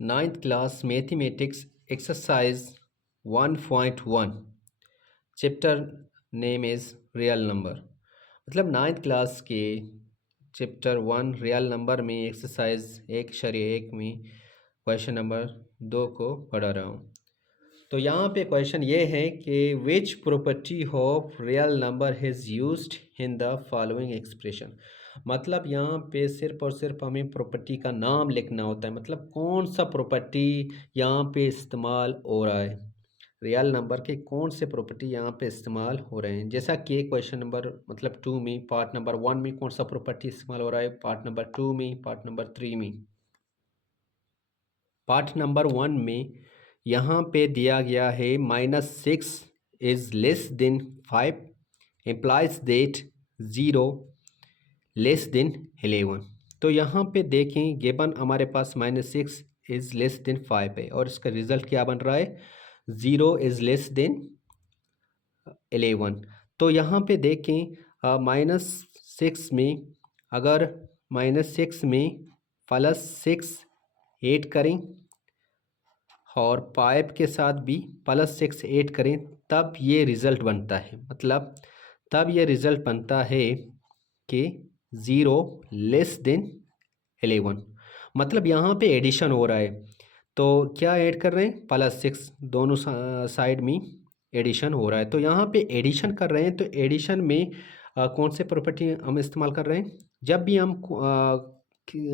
Ninth class Mathematics exercise 1.1 chapter name is real number। मतलब ninth class के chapter 1 real number में exercise 1/1 में question number 2 को पढ़ा रहा हूँ। तो यहाँ पे क्वेश्चन ये है कि which property of real number is used in the following expression. मतलब यहाँ पे सिर्फ और सिर्फ हमें प्रॉपर्टी का नाम लिखना होता है, मतलब कौन सा प्रॉपर्टी यहाँ पे इस्तेमाल हो रहा है, रियल नंबर के कौन से प्रॉपर्टी यहाँ पे इस्तेमाल हो रहे हैं। जैसा कि क्वेश्चन नंबर मतलब 2 में पार्ट नंबर 1 में कौन सा प्रॉपर्टी इस्तेमाल हो रहा है, पार्ट नंबर 2 में, पार्ट नंबर 3 में। पार्ट नंबर 1 में यहाँ पे दिया गया है -6 is less than 5 implies that 0 less than 11। तो यहाँ पे देखें गिवन हमारे पास -6 इज़ लेस देन 5 है और इसका रिज़ल्ट क्या बन रहा है, 0 इज़ लेस देन 11। तो यहाँ पे देखें -6 में अगर -6 में +6 ऐड करें और 5 के साथ भी +6 ऐड करें तब ये रिज़ल्ट बनता है। मतलब तब ये रिज़ल्ट बनता है कि 0 लेस देन 11। मतलब यहाँ पे एडिशन हो रहा है, तो क्या ऐड कर रहे हैं, +6 दोनों साइड में एडिशन हो रहा है। तो यहाँ पे एडिशन कर रहे हैं, तो एडिशन में कौन से प्रॉपर्टी हम इस्तेमाल कर रहे हैं, जब भी हम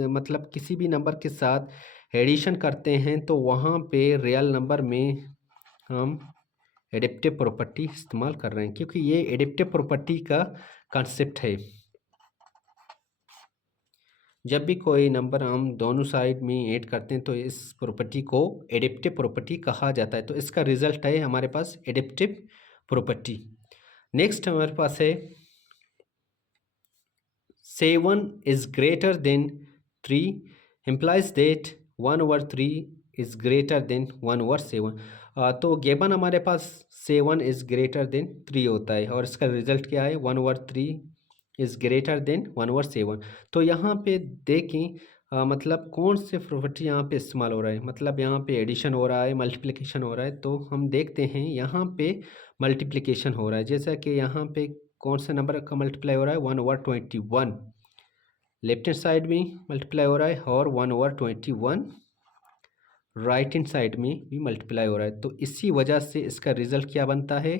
मतलब किसी भी नंबर के साथ एडिशन करते हैं तो वहाँ पे रियल नंबर में हम एडिप्टिव प्रॉपर्टी इस्तेमाल कर रहे हैं, क्योंकि ये एडिप्टिव प्रॉपर्टी का कॉन्सेप्ट है। जब भी कोई नंबर हम दोनों साइड में ऐड करते हैं तो इस प्रॉपर्टी को एडिप्टिव प्रॉपर्टी कहा जाता है। तो इसका रिजल्ट है हमारे पास एडिप्टिव प्रॉपर्टी। नेक्स्ट हमारे पास है 7 is greater than 3 implies that 1/3 is greater than 1/7। तो गिवन हमारे पास 7 इज ग्रेटर देन 3 होता है और इसका रिजल्ट क्या है, 1/3 इज़ ग्रेटर देन 1/7। तो यहाँ पे देखें मतलब कौन से प्रॉपर्टी यहाँ पे इस्तेमाल हो रहा है, मतलब यहाँ पे एडिशन हो रहा है, मल्टीप्लिकेशन हो रहा है। तो हम देखते हैं यहाँ पे मल्टीप्लिकेशन हो रहा है, जैसा कि यहाँ पे कौन से नंबर का मल्टीप्लाई हो रहा है, 1/21 लेफ्ट हैंड साइड में मल्टीप्लाई हो रहा है और 1/21 राइट हैंड साइड में भी मल्टीप्लाई हो रहा है। तो इसी वजह से इसका रिजल्ट क्या बनता है,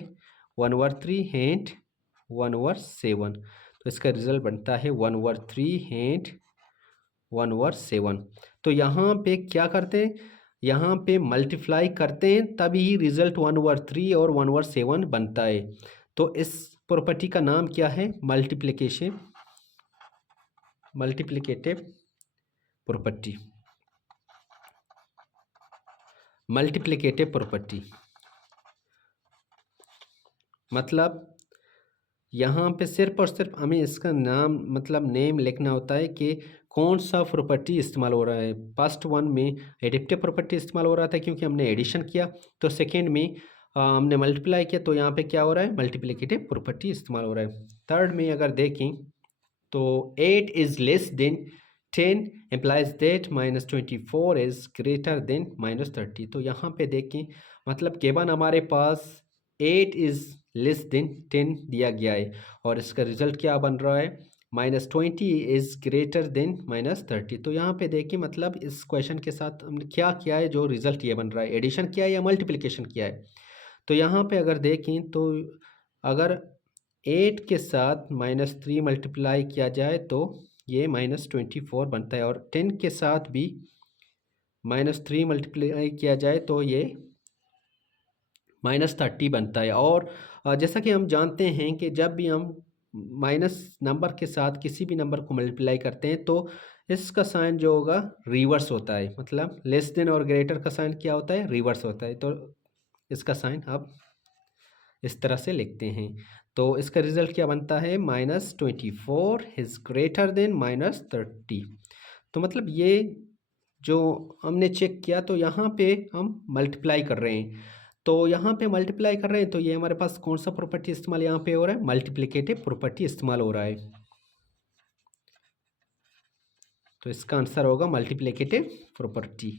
1/3 एंड 1/7। तो इसका रिजल्ट बनता है 1/3 एंड 1/7। तो यहाँ पे क्या करते हैं, यहाँ पे मल्टीप्लाई करते हैं तभी रिजल्ट 1/3 और 1/7 बनता है। तो इस प्रॉपर्टी का नाम क्या है, मल्टीप्लिकेटिव प्रॉपर्टी। मल्टीप्लिकेटिव प्रॉपर्टी मतलब यहाँ पे सिर्फ और सिर्फ हमें इसका नाम मतलब नेम लिखना होता है कि कौन सा प्रॉपर्टी इस्तेमाल हो रहा है। फर्स्ट वन में एडिप्टिव प्रॉपर्टी इस्तेमाल हो रहा था क्योंकि हमने एडिशन किया, तो सेकेंड में हमने मल्टीप्लाई किया, तो यहाँ पे क्या हो रहा है, मल्टीप्लिकेटिव प्रॉपर्टी इस्तेमाल हो रहा है। थर्ड में अगर देखें तो 8 is less than 10 implies that -24 is greater than -30। तो यहाँ पे देखें मतलब केवल हमारे पास 8 इज़ लेस देन 10 दिया गया है और इसका रिजल्ट क्या बन रहा है, -20 इज़ ग्रेटर देन -30। तो यहाँ पे देखिए मतलब इस क्वेश्चन के साथ हमने क्या किया है, जो रिजल्ट ये बन रहा है, एडिशन किया है या मल्टीप्लिकेशन किया है। तो यहाँ पे अगर देखें तो अगर 8 के साथ -3 मल्टीप्लाई किया जाए तो ये -24 बनता है और 10 के साथ भी -3 मल्टीप्लाई किया जाए तो ये -30 बनता है। और जैसा कि हम जानते हैं कि जब भी हम माइनस नंबर के साथ किसी भी नंबर को मल्टीप्लाई करते हैं तो इसका साइन जो होगा रिवर्स होता है, मतलब लेस देन और ग्रेटर का साइन क्या होता है, रिवर्स होता है। तो इसका साइन अब इस तरह से लिखते हैं। तो इसका रिजल्ट क्या बनता है, -24 इज़ ग्रेटर देन -30। तो मतलब ये जो हमने चेक किया तो यहाँ पे हम मल्टीप्लाई कर रहे हैं, तो यहाँ पे मल्टीप्लाई कर रहे हैं तो ये हमारे पास कौन सा प्रॉपर्टी इस्तेमाल यहाँ पे हो रहा है, मल्टीप्लिकेटिव प्रॉपर्टी इस्तेमाल हो रहा है। तो इसका आंसर होगा मल्टीप्लिकेटिव प्रॉपर्टी।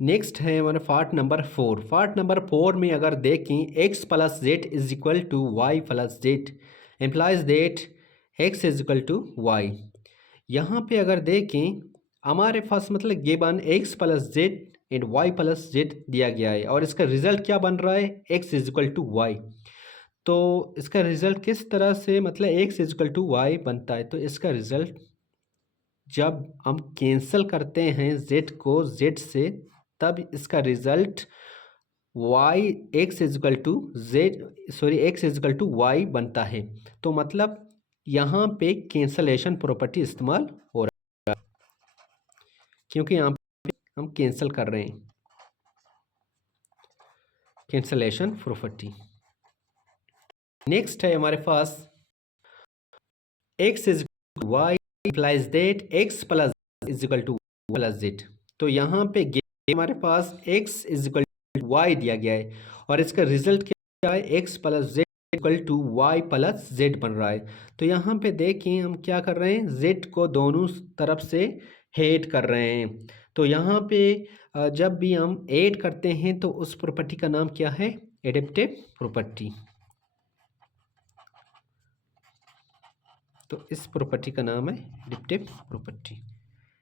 नेक्स्ट है हमारा पार्ट नंबर 4। पार्ट नंबर 4 में अगर देखें x plus z is equal to y plus z implies that x is equal to y. यहाँ पे अगर देखें हमारे पास मतलब given x plus z and y plus z दिया गया है और इसका रिजल्ट क्या बन रहा है x is equal to y. तो इसका रिजल्ट किस तरह से मतलब x is equal to y बनता है, तो इसका रिजल्ट जब हम कैंसिल करते हैं z को z से तब इसका result y x is equal to x is equal to y बनता है। तो मतलब यहाँ पे कैंसलेशन प्रॉपर्टी इस्तेमाल हो रहा है क्योंकि यहाँ पे हम कैंसिल कर रहे हैं कैंसलेशन प्रॉपर्टी। नेक्स्ट है हमारे पास x is y implies that x plus is equal to plus z. तो यहाँ पे हमारे पास x इजकल टू वाई दिया गया है और इसका रिजल्ट क्या है x plus z equal to y plus z बन रहा है। तो यहाँ पे देखिए हम क्या कर रहे हैं z को दोनों तरफ से ऐड कर रहे हैं। तो यहाँ पे जब भी हम ऐड करते हैं तो उस प्रॉपर्टी का नाम क्या है एडेप्टिव प्रॉपर्टी। तो इस प्रॉपर्टी का नाम है एडेप्टिव प्रॉपर्टी।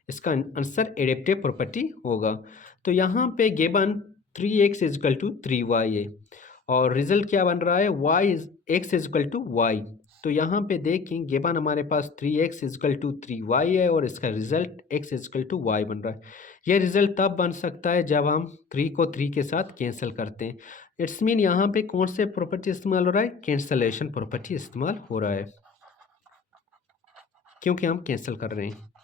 इसका आंसर एडेप्टिव प्रॉपर्टी होगा। तो यहाँ पे given 3x is equal to 3y है और रिजल्ट क्या बन रहा है x इजकल टू y। तो यहाँ पे देखें गिवन हमारे पास 3x इजकल टू 3y है और इसका result x is equal to y बन रहा है। यह रिजल्ट तब बन सकता है जब हम 3 को 3 के साथ कैंसिल करते हैं। इट्स मीन यहाँ पे कौन से प्रॉपर्टी इस्तेमाल हो रहा है कैंसलेशन प्रॉपर्टी इस्तेमाल हो रहा है क्योंकि हम कैंसिल कर रहे हैं।